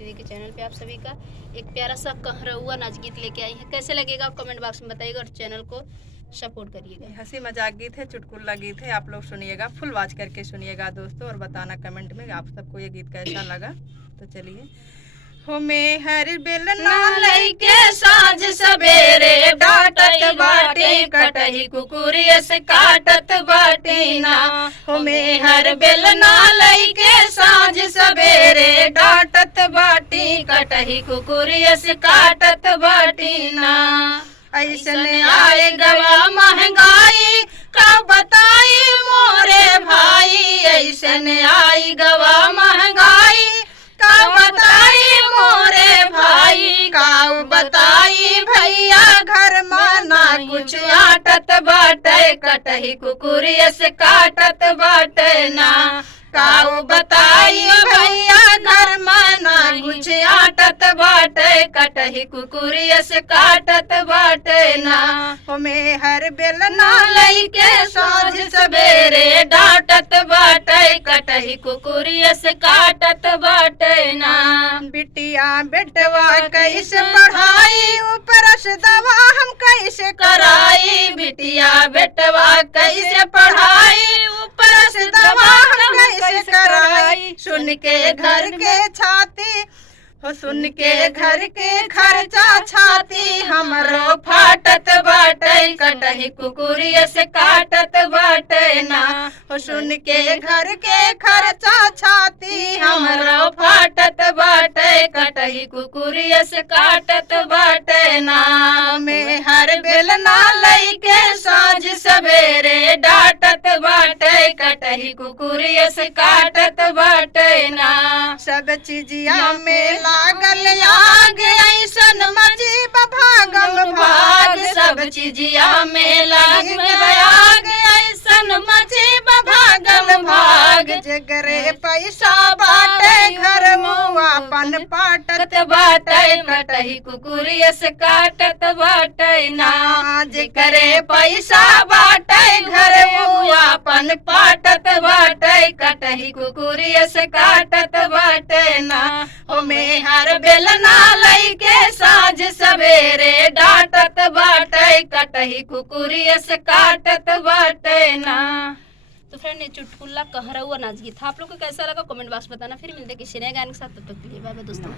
दीदी के चैनल पे आप सभी का एक प्यारा सा कहरउआ नाच गीत लेके आई है। कैसे लगेगा आप कमेंट बॉक्स में बताइएगा और चैनल को सपोर्ट करिएगा। हंसी मजाक गीत है, चुटकुला गीत है, आप लोग सुनिएगा, फुल वॉच करके सुनिएगा दोस्तों, और बताना कमेंट में आप सबको ये गीत कैसा लगा। तो चलिए। हो में हर बेलना लइके साँझ सवेरे डांटत बाटे, कटही कुकुरिया से काटत बाटे ना। हो में हर बेलना लइके साँझ सवेरे डांटत बाटे, कटही कुकुरिया से काटत बाटे ना। ऐसने आए गवा महंगाई का बताई मोरे भाई, ऐसने आई गवा महंगाई का बताई मोरे भाई, का बताई भैया घर माना कुछ आटत बाटे, कटही कुकुरिया से काटत बाटे ना। काऊ बताई भैया घर माना कुछ आटत बाटे, कटही कुकुरिया से काटत बाटे ना। हमें हर बेलना लइके साँझ सवेरे डांटत बाटे, कटही कुकुरिया से काटत बाटे ना। बिटिया बेटवा कैसे पढ़ाई, ऊपर से दवा हम कैसे कराई, बिटिया बेटवा कैसे पढ़ाई, ऊपर से दवा हम कैसे कराई। सुन के घर के छाती हो, सुन के घर के खर्चा छाती हमरो फाटत बाटे, कटही कुकुरिया से काटत बाटे ना। हो सुन के घर के खर्चा छाती हमरो फाटत बाटे, कटही कुकुरिया से काटत बाटे ना। में हर बेलना लइके साँझ सवेरे डांटत बाटे, कटही कुकुरिया से काटत बाटे ना। सब चीजिया में लागल आग, ऐसन मची भागम भाग, सब चीजिया में लागल आग, ऐसन मची भागम भाग। जगरे पैसा बाटे घर मुआपन पाटत बाटे, कटही कुकुरिया से काटत बाटे ना। जगरे पैसा बाटे घर मुआपन पाटत बाटे, कटही कुकुरिया से काटत बाटे ना। हो में हर बेलना लइके साँझ सवेरे डांटत बाटे, कटही कुकुरिया से काटत बाटे ना। तो फ्रेंड ये चुटकुला कहरउआ नाच गीत था, आप लोग को कैसा लगा कमेंट बॉक्स में बताना। फिर मिलते किसी नए गाने के साथ, तब तक के लिए बाय बाय दोस्तों।